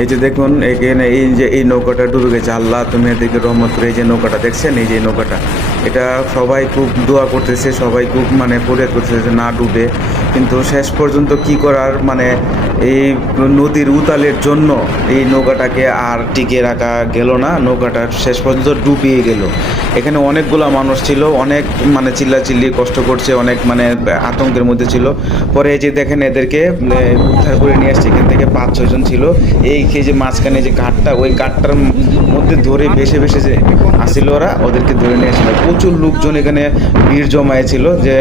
এই যে দেখুন এখানে এই নৌকাটা ডুবে গেছে। আল্লাহ তুমি এদেরকে রহমত করে। এই যে নৌকাটা দেখছেন, এই যে নৌকাটা, এটা সবাই খুব দোয়া করতেছে, সবাই খুব মানে ফরিয়াদ করতেছে যে না ডুবে। কিন্তু শেষ পর্যন্ত কি করার, মানে এই নদীর উতালের জন্য এই নৌকাটাকে আর টিকিয়ে রাখা গেল না, নৌকাটা শেষ পর্যন্ত ডুবিয়ে গেল। এখানে অনেকগুলো মানুষ ছিল, অনেক মানে চিল্লাচিল্লি কষ্ট করছে, অনেক মানে আতঙ্কের মধ্যে ছিল। পরে এই যে দেখেন এদেরকে উদ্ধার করে নিয়ে আসছে। এখান থেকে 5-6 জন ছিল। এই যে মাঝখানে যে ঘাটটা, ওই ঘাটটার মধ্যে ধরে বেশে যে আসছিল, ওদেরকে ধরে নিয়ে আসছিল। প্রচুর লোকজন এখানে ভিড় জমায়েছিল যে